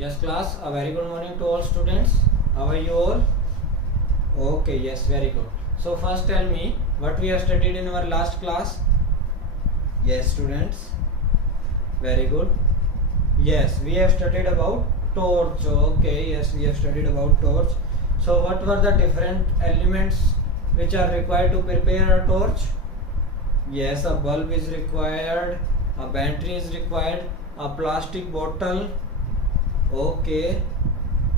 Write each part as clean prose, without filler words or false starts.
Yes, class. A very good morning to all students. How are you all? Okay, yes, very good. So first tell me what we have studied in our last class. Yes, students. Very good. Yes, we have studied about torch. Okay, yes, we have studied about torch. So what were the different elements which are required to prepare a torch? Yes, a bulb is required, a battery is required, a plastic bottle. Okay,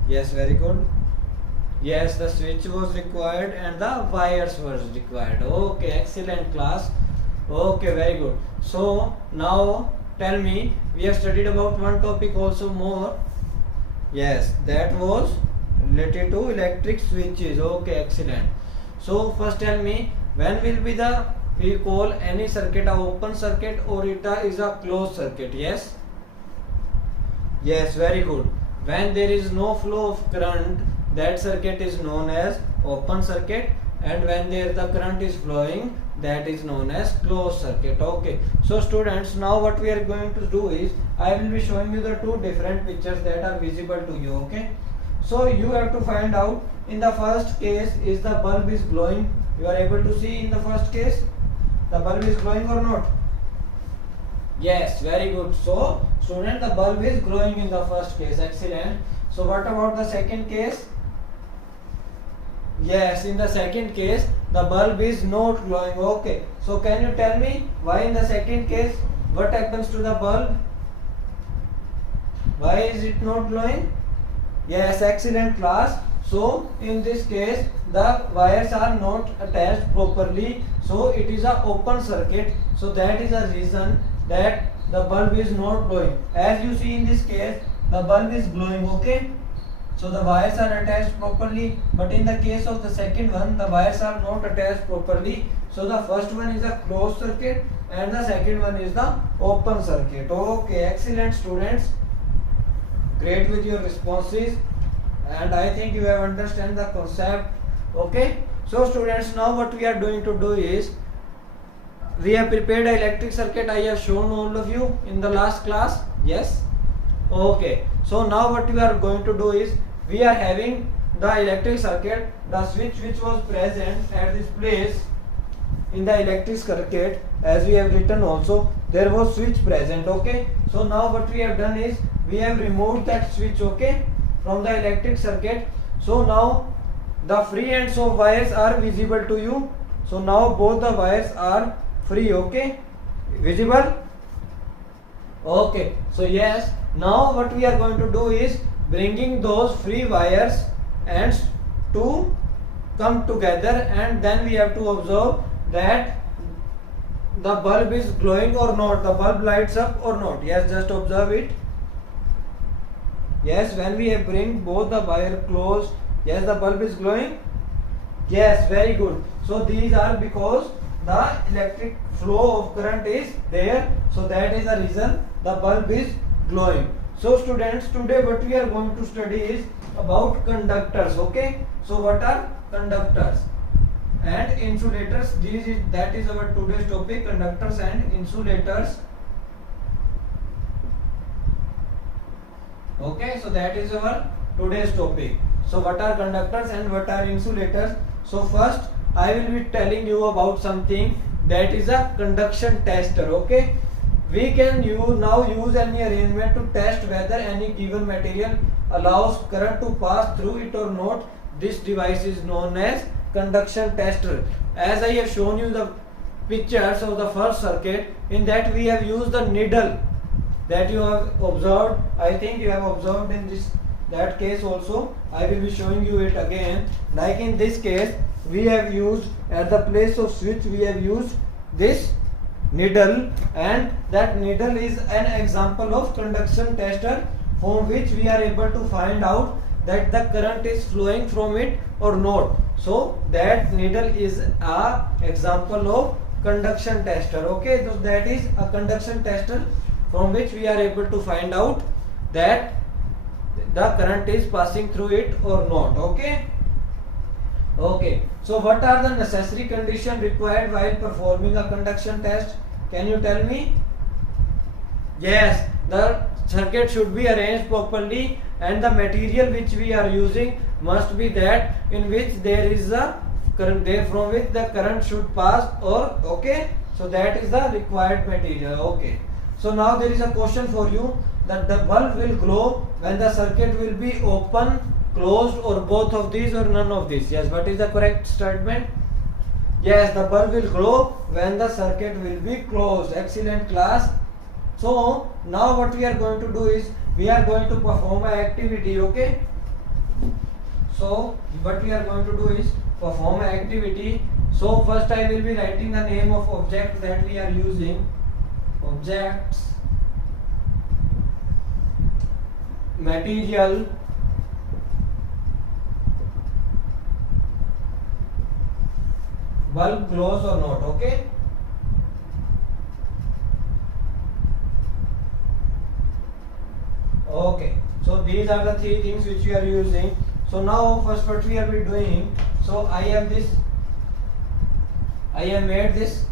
yes, very good. Yes, the switch was required and the wires was required. Okay, excellent class. Okay, very good. So now tell me, we have studied about one topic also more. Yes, that was related to electric switches. Okay, excellent. So first tell me, when will be the, we call any circuit a open circuit or it is a closed circuit? Yes. Yes, very good. When there is no flow of current, that circuit is known as open circuit, and when there the current is flowing, that is known as closed circuit. Okay, so students, now what we are going to do is, I will be showing you the two different pictures that are visible to you. Okay, so you have to find out, in the first case, is the bulb is glowing? You are able to see in the first case the bulb is glowing or not? Yes, very good. So student, the bulb is glowing in the first case. Excellent. So what about the second case? Yes, in the second case the bulb is not glowing. Okay, so can you tell me why in the second case, what happens to the bulb? Why is it not glowing? Yes, excellent class. So in this case the wires are not attached properly, so it is a open circuit. So that is a reason that the bulb is not glowing. As you see in this case, the bulb is glowing. Okay, so the wires are attached properly, but in the case of the second one, the wires are not attached properly. So the first one is a closed circuit and the second one is the open circuit. Okay, excellent students, great with your responses, and I think you have understand the concept. Okay, so students, now what we are going to do is, we have prepared an electric circuit. I have shown all of you in the last class. Yes. Okay, so now what we are going to do is, we are having the electric circuit, the switch which was present at this place in the electric circuit, as we have written also, there was switch present. Okay, so now what we have done is, we have removed that switch, okay, from the electric circuit. So now the free ends of wires are visible to you. So now both the wires are free. Okay, visible? Okay, so yes, now what we are going to do is, bringing those free wires ends to come together, and then we have to observe that the bulb is glowing or not, the bulb lights up or not. Yes, just observe it. Yes, when we bring both the wire close, yes, the bulb is glowing. Yes, very good. So these are because the electric flow of current is there, so that is the reason the bulb is glowing. So students, today what we are going to study is about conductors. Okay, so what are conductors and insulators? That is our today's topic, conductors and insulators. Okay, so that is our today's topic. So what are conductors and what are insulators? So first I will be telling you about something that is a conduction tester. Okay, we can now use any arrangement to test whether any given material allows current to pass through it or not. This device is known as conduction tester. As I have shown you the pictures of the first circuit, in that we have used the needle that you have observed. I think you have observed in that case also. I will be showing you it again. Like in this case, we have used, at the place of switch, we have used this needle, and that needle is an example of conduction tester, from which we are able to find out that the current is flowing from it or not. So that needle is a example of conduction tester. Okay, so that is a conduction tester from which we are able to find out that the current is passing through it or not. Okay. Okay, so what are the necessary conditions required while performing a conduction test? Can you tell me? Yes, the circuit should be arranged properly, and the material which we are using must be that in which there is a current, there from which the current should pass, or okay, so that is the required material. Okay, so now there is a question for you, that the bulb will glow when the circuit will be open, closed, or both of these, or none of these. Yes, what is the correct statement? Yes, the bulb will glow when the circuit will be closed. Excellent class. So now what we are going to do is we are going to perform an activity. Okay, so what we are going to do is perform an activity. So first I will be writing the name of object that we are using. Objects, material, bulb glows or not. Okay, okay, so these are the three things which we are using. So now first what we are be doing, so I have made this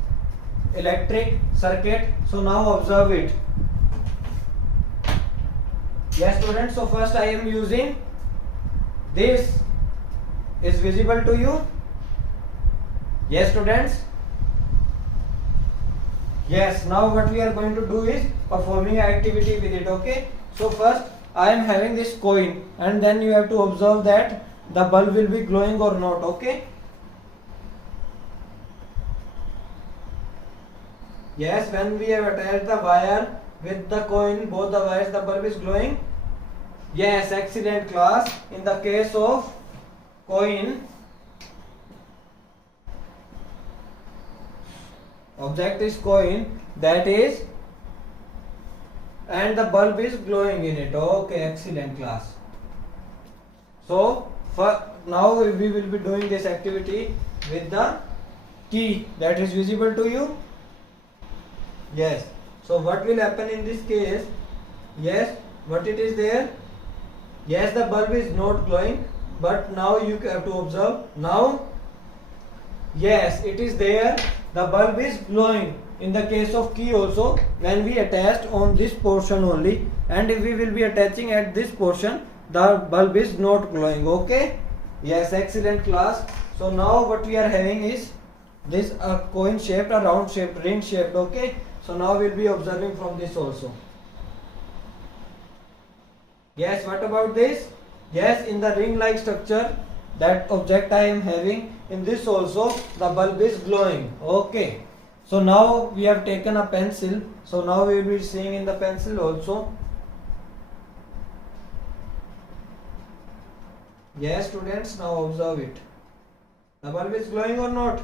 electric circuit. So now observe it. Yes students, so first I am using this. Is visible to you? Yes students. Yes, now what we are going to do is performing an activity with it. Okay, so first I am having this coin, and then you have to observe that the bulb will be glowing or not. Okay, yes, when we have attached the wire with the coin, both the wires, the bulb is glowing. Yes, excellent class. In the case of coin, object is coin, that is, and the bulb is glowing in it. Okay, excellent class. So for now we will be doing this activity with the key that is visible to you. Yes, so what will happen in this case? Yes, what it is there? Yes, the bulb is not glowing, but now you have to observe. Now, yes, it is there, the bulb is glowing. In the case of key also, when we attached on this portion only, and if we will be attaching at this portion, the bulb is not glowing. Okay, yes, excellent class. So now what we are having is this coin shaped, a round shaped, ring shaped. Okay, so now we will be observing from this also. Yes, what about this? Yes, in the ring like structure, that object I am having, in this also the bulb is glowing. Okay, so now we have taken a pencil, so now we will be seeing in the pencil also. Yes students, now observe it. The bulb is glowing or not?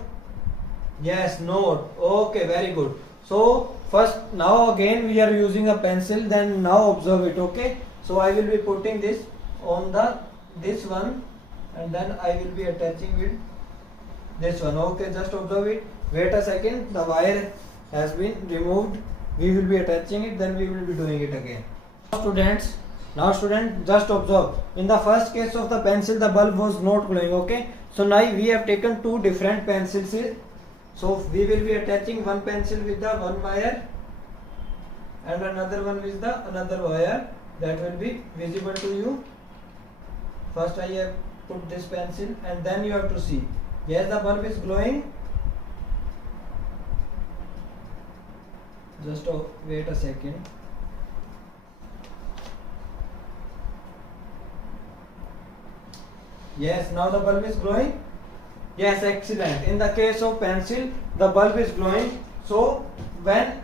Yes, not. Okay, very good. So first, now again we are using a pencil, then now observe it. Okay, so I will be putting this on this one, and then I will be attaching with this one. Okay, just observe it. Wait a second, the wire has been removed. We will be attaching it, then we will be doing it again. Now students, just observe. In the first case of the pencil, the bulb was not glowing. Okay, so now we have taken two different pencils. So we will be attaching one pencil with the one wire, and another one with the another wire, that will be visible to you. First I have put this pencil, and then you have to see. Yes, the bulb is glowing. Just wait a second. Yes, now the bulb is glowing. Yes, excellent. In the case of pencil, the bulb is glowing. So when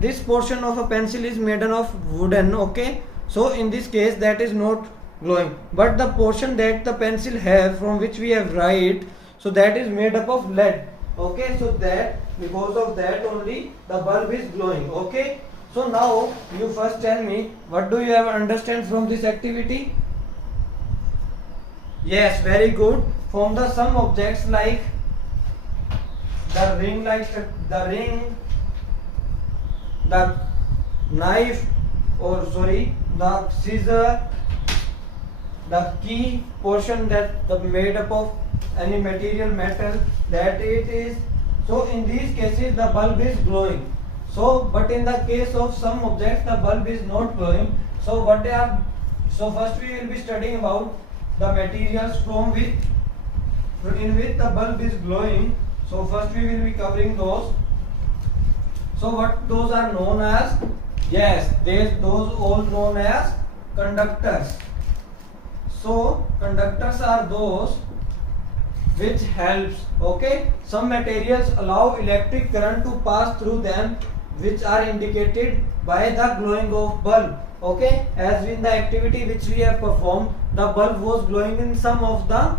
this portion of a pencil is made of wooden, okay, so in this case that is not glowing, but the portion that the pencil have, from which we have write, so that is made up of lead. Okay, so that because of that only the bulb is glowing. Okay, so now you first tell me, what do you have understand from this activity? Yes, very good. From the some objects like the ring, the knife, or sorry, the scissor, the key portion that the made up of any material metal, that it is. So in these cases the bulb is glowing. So but in the case of some objects the bulb is not glowing. So first we will be studying about the materials in which the bulb is glowing. So first we will be covering those. So what those are known as? Yes, those all known as conductors. So conductors are those which helps, okay. Some materials allow electric current to pass through them, which are indicated by the glowing of bulb, okay. As in the activity which we have performed, the bulb was glowing in some of the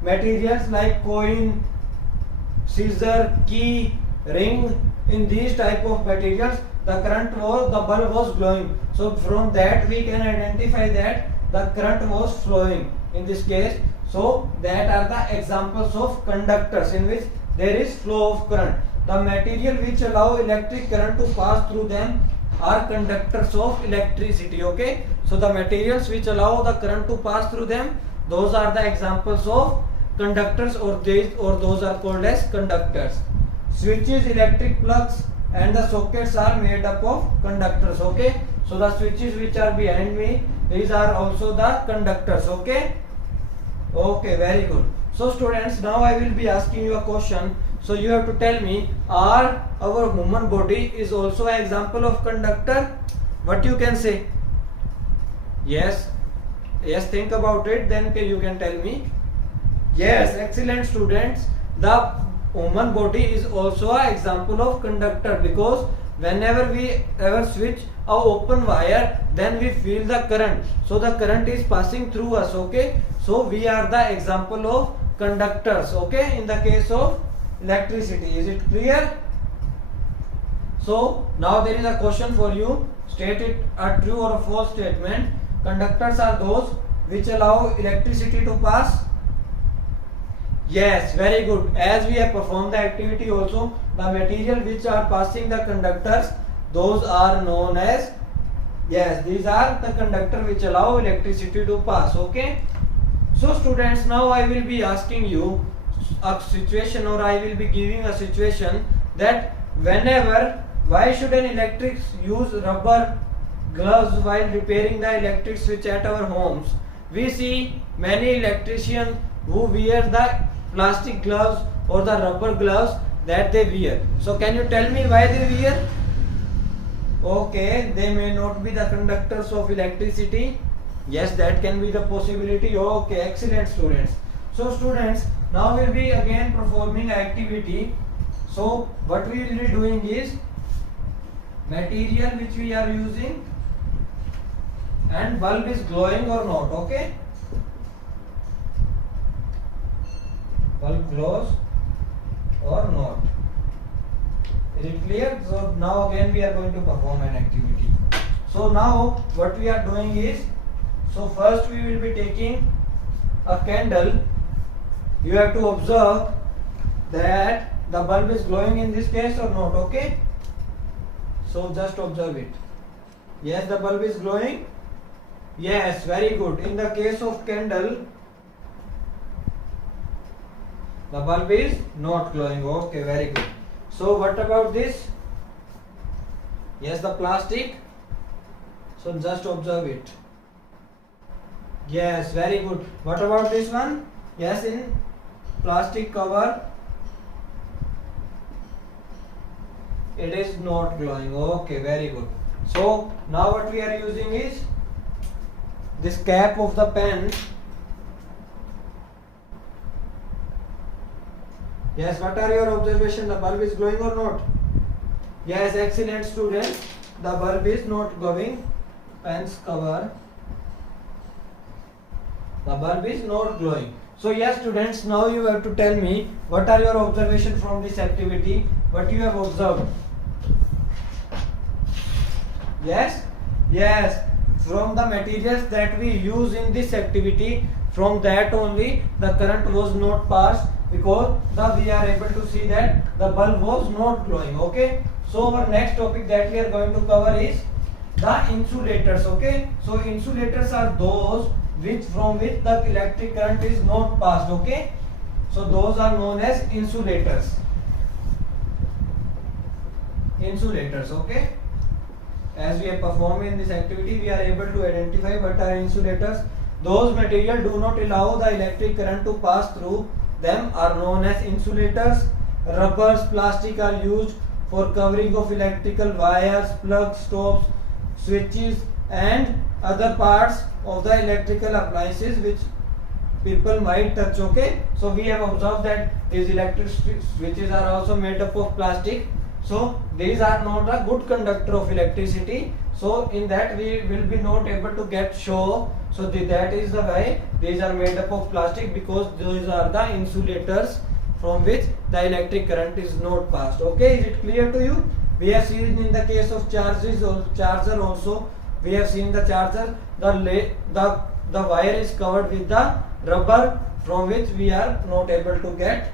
materials like coin, scissor, key, ring. In these type of materials the bulb was glowing. So from that we can identify that the current was flowing in this case. So that are the examples of conductors in which there is flow of current. The material which allow electric current to pass through them are conductors of electricity, okay. So the materials which allow the current to pass through them, those are the examples of conductors, or those are called as conductors. Switches, electric plugs and the sockets are made up of conductors, okay. So the switches which are behind me, these are also the conductors, okay. Okay, very good. So students, now I will be asking you a question. So you have to tell me, are our human body is also an example of conductor? What you can say? Yes, think about it, then you can tell me. Yes, excellent students. The human body is also an example of conductor, because whenever we ever switch a open wire, then we feel the current. So the current is passing through us, okay. So we are the example of conductors, okay, in the case of electricity. Is it clear? So now there is a question for you. State it a true or a false statement. Conductors are those which allow electricity to pass. Yes, very good. As we have performed the activity also, the material which are passing the conductors, those are known as, yes, these are the conductor which allow electricity to pass, okay. So students, now I will be asking you a situation, or I will be giving a situation that why should an electric use rubber gloves while repairing the electric switch at our homes? We see many electricians who wear the plastic gloves or the rubber gloves that they wear. So can you tell me why they wear? Okay, they may not be the conductors of electricity. Yes, that can be the possibility. Okay, excellent students. So students, now we'll be again performing activity. So what we will be doing is, material which we are using and bulb is glowing or not, okay. Bulb glows or not. Is it clear? So now again we are going to perform an activity. So now what we are doing is, so first we will be taking a candle. You have to observe that the bulb is glowing in this case or not, okay. So just observe it. Yes, the bulb is glowing. Yes, very good. In the case of candle, the bulb is not glowing. Okay, very good. So what about this? Yes, the plastic. So just observe it. Yes, very good. What about this one? Yes, in plastic cover, it is not glowing. Okay, very good. So now what we are using is this cap of the pen. Yes, what are your observations? The bulb is glowing or not? Yes, excellent student. The bulb is not glowing. Pen's cover. The bulb is not glowing. So yes students, now you have to tell me what are your observations from this activity, what you have observed. Yes, from the materials that we use in this activity, from that only the current was not passed, because we are able to see that the bulb was not glowing, okay. So our next topic that we are going to cover is the insulators, okay. So insulators are those from which the electric current is not passed, okay. So those are known as insulators. insulators. Okay, as we have performed in this activity, we are able to identify what are insulators. Those material do not allow the electric current to pass through them are known as insulators. Rubbers, plastic are used for covering of electrical wires, plugs, stops, switches and other parts of the electrical appliances which people might touch. Okay, so we have observed that these electric switches are also made up of plastic, so these are not a good conductor of electricity, so in that we will be not able to get shock. So that is the why these are made up of plastic, because those are the insulators from which the electric current is not passed. Okay, is it clear to you? We have seen in the case of charger also, we have seen the charger, the wire is covered with the rubber from which we are not able to get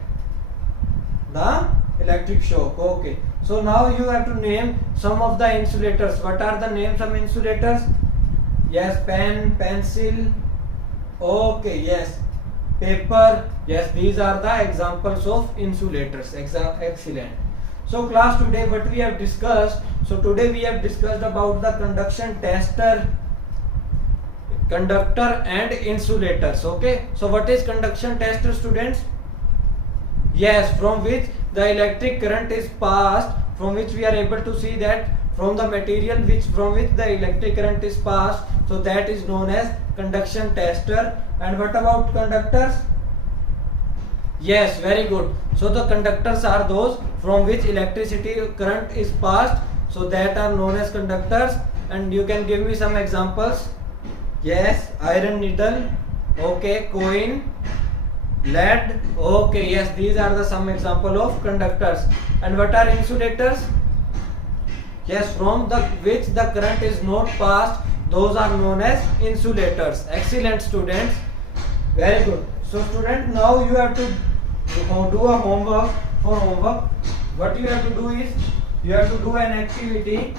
the electric shock. Okay, so now you have to name some of the insulators. What are the names of insulators? Yes, pen, pencil. Okay, yes, paper. Yes, these are the examples of insulators. Excellent. So class, today what we have discussed, so today we have discussed about the conduction tester, conductor and insulators. Okay, so what is conduction tester, students? Yes, from which the electric current is passed, from which we are able to see that from the material from which the electric current is passed, so that is known as conduction tester. And what about conductors? Yes, very good. So the conductors are those from which electricity current is passed, so that are known as conductors. And you can give me some examples. Yes, iron needle. Okay, coin, lead. Okay, yes, these are the some example of conductors. And what are insulators? Yes, from the which the current is not passed, those are known as insulators. Excellent, students. Very good. So student, now you have to do a homework. For homework, what you have to do is, you have to do an activity.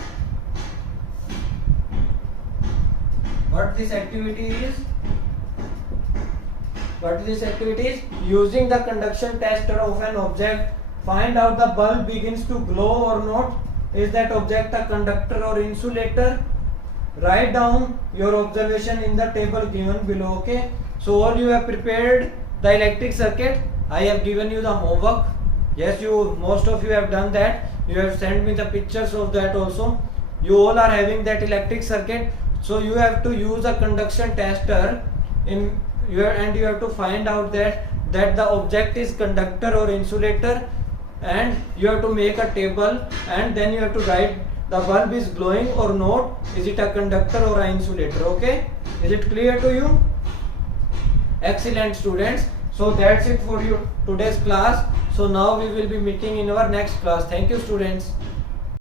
What this activity is? Using the conduction tester of an object, find out the bulb begins to glow or not. Is that object a conductor or insulator? Write down your observation in the table given below. Okay, so all you have prepared the electric circuit. I have given you the homework. Yes, most of you have done that. You have sent me the pictures of that also. You all are having that electric circuit. So you have to use a conduction tester and you have to find out that the object is conductor or insulator, and you have to make a table, and then you have to write the bulb is glowing or not. Is it a conductor or an insulator? Okay, is it clear to you? Excellent, students. So that's it for you today's class. So now we will be meeting in our next class. Thank you, students.